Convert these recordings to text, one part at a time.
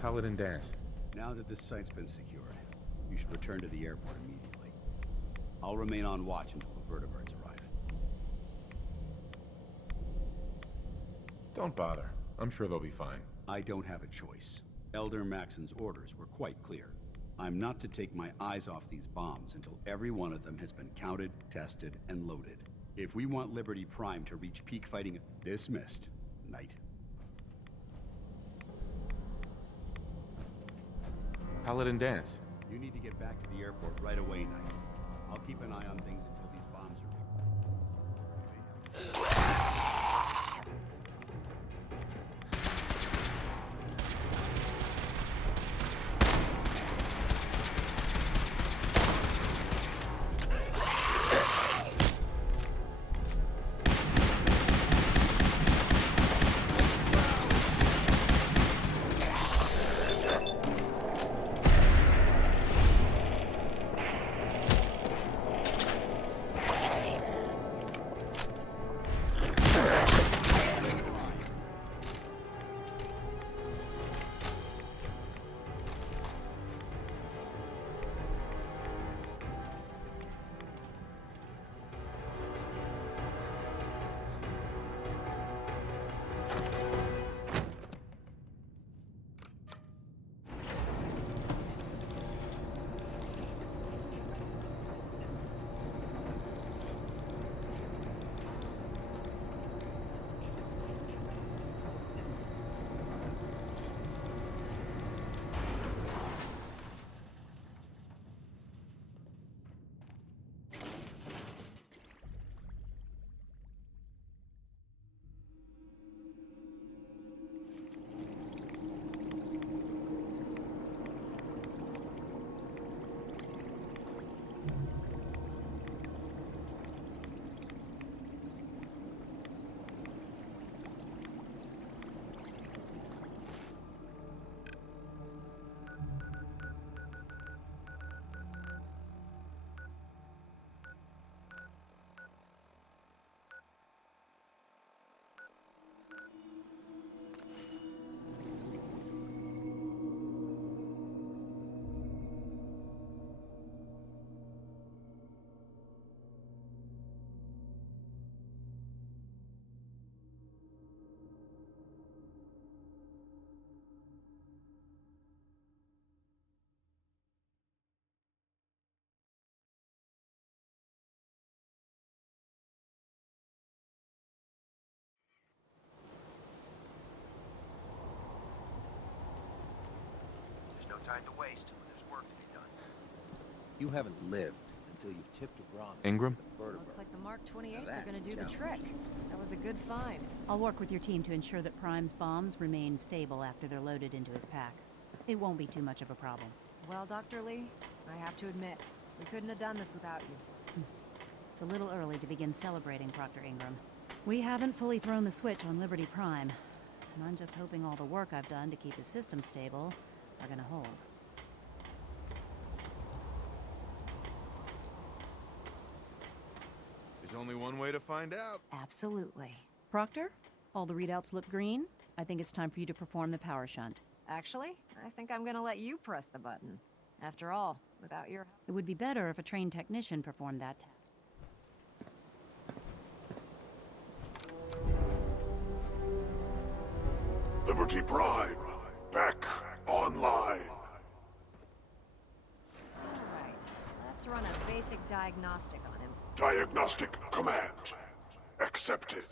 Paladin Dance. Now that this site's been secured, you should return to the airport immediately. I'll remain on watch until the vertebrates arrive. Don't bother. I'm sure they'll be fine. I don't have a choice. Elder Maxon's orders were quite clear. I'm not to take my eyes off these bombs until every one of them has been counted, tested, and loaded. If we want Liberty Prime to reach peak fighting, dismissed. Knight. Paladin Dance. You need to get back to the airport right away, Knight. I'll keep an eye on things until these bombs are... Time to waste when there's work to be done. You haven't lived until you've tipped a barometer. Ingram? Looks like the Mark 28s are going to do the trick. That was a good find. I'll work with your team to ensure that Prime's bombs remain stable after they're loaded into his pack. It won't be too much of a problem. Well, Dr. Lee, I have to admit, we couldn't have done this without you. It's a little early to begin celebrating, Dr. Ingram. We haven't fully thrown the switch on Liberty Prime, and I'm just hoping all the work I've done to keep the system stable are gonna hold. There's only one way to find out. Absolutely. Proctor, all the readouts look green. I think it's time for you to perform the power shunt. Actually, I think I'm gonna let you press the button. After all, without your... It would be better if a trained technician performed that task. Liberty Prime, back online. Alright, let's run a basic diagnostic on him. Diagnostic command accepted.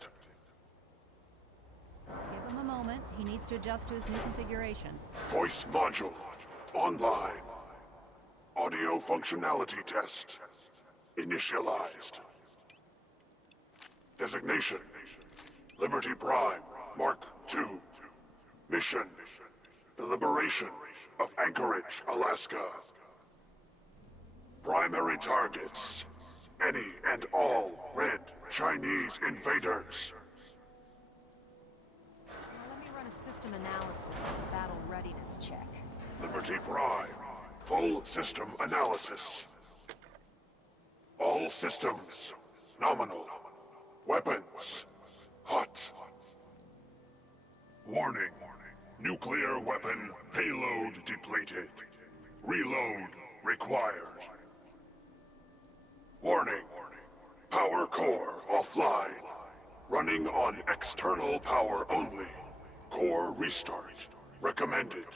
Give him a moment. He needs to adjust to his new configuration. Voice module online. Audio functionality test initialized. Designation: Liberty Prime Mark II. Mission: the liberation of Anchorage, Alaska. Primary targets: any and all red Chinese invaders. Now let me run a system analysis of the battle readiness check. Liberty Prime, full system analysis. All systems nominal. Weapons hot. Warning: Nuclear weapon payload depleted. Reload required. Warning. Power core offline. Running on external power only. Core restart recommended.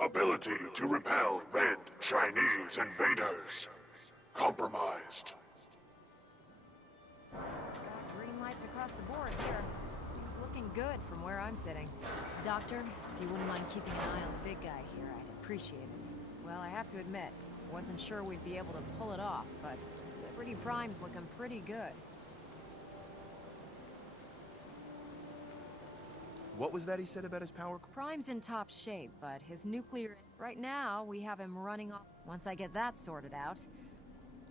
Ability to repel red Chinese invaders. Compromised. Got green lights across the board here. He's looking good from where I'm sitting. Doctor, if you wouldn't mind keeping an eye on the big guy here, I'd appreciate it. Well, I have to admit, wasn't sure we'd be able to pull it off, but Liberty Prime's looking pretty good. What was that he said about his power? Prime's in top shape, but his nuclear... Right now, we have him running off. Once I get that sorted out...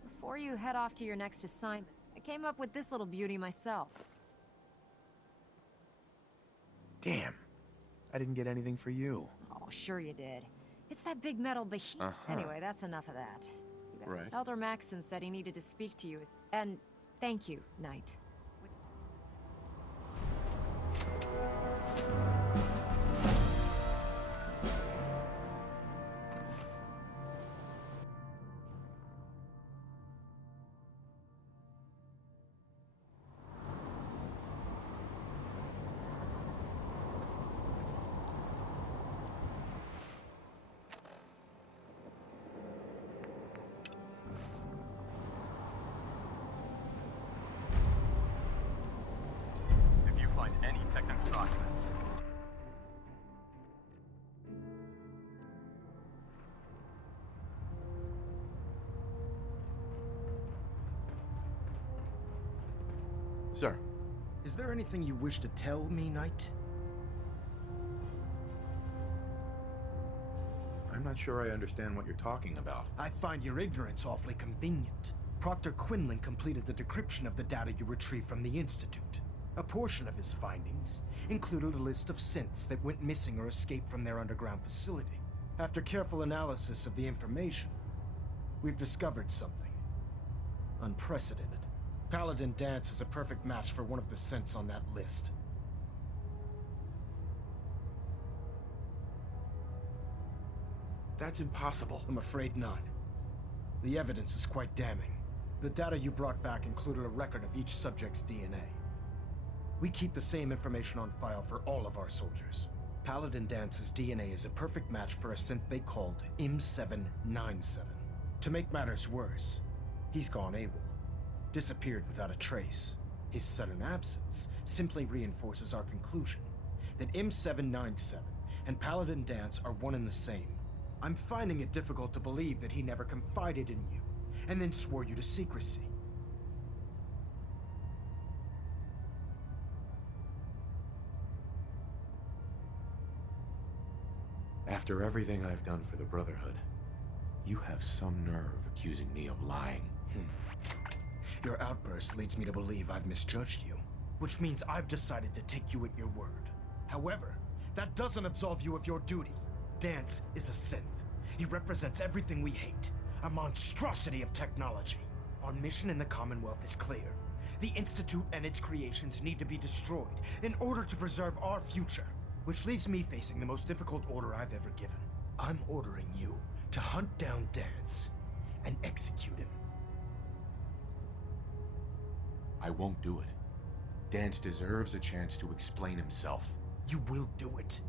Before you head off to your next assignment, I came up with this little beauty myself. Damn. I didn't get anything for you. Oh, sure you did. It's that big metal behemoth. Anyway, that's enough of that. Right. Elder Maxson said he needed to speak to you. And thank you, Knight. Technical documents. Sir. Is there anything you wish to tell me, Knight? I'm not sure I understand what you're talking about. I find your ignorance awfully convenient. Proctor Quinlan completed the decryption of the data you retrieved from the Institute. A portion of his findings included a list of synths that went missing or escaped from their underground facility. After careful analysis of the information, we've discovered something unprecedented. Paladin Dance is a perfect match for one of the synths on that list. That's impossible. I'm afraid not. The evidence is quite damning. The data you brought back included a record of each subject's DNA. We keep the same information on file for all of our soldiers. Paladin Dance's DNA is a perfect match for a synth they called M797. To make matters worse, he's gone AWOL. Disappeared without a trace. His sudden absence simply reinforces our conclusion that M797 and Paladin Dance are one and the same. I'm finding it difficult to believe that he never confided in you, and then swore you to secrecy. After everything I've done for the Brotherhood, you have some nerve accusing me of lying. Your outburst leads me to believe I've misjudged you, which means I've decided to take you at your word. However, that doesn't absolve you of your duty. Dance is a synth. He represents everything we hate, a monstrosity of technology. Our mission in the Commonwealth is clear. The Institute and its creations need to be destroyed in order to preserve our future. Which leaves me facing the most difficult order I've ever given. I'm ordering you to hunt down Dance and execute him. I won't do it. Dance deserves a chance to explain himself. You will do it.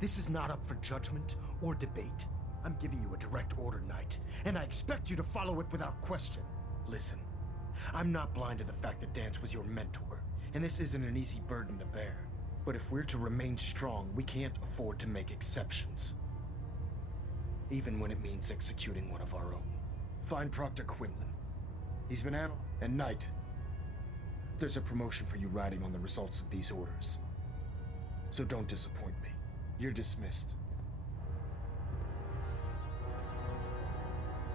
This is not up for judgment or debate. I'm giving you a direct order, Knight, and I expect you to follow it without question. Listen, I'm not blind to the fact that Dance was your mentor, and this isn't an easy burden to bear. But if we're to remain strong, we can't afford to make exceptions. Even when it means executing one of our own. Find Proctor Quinlan. He's been analyzed. And Knight, there's a promotion for you riding on the results of these orders. So don't disappoint me. You're dismissed.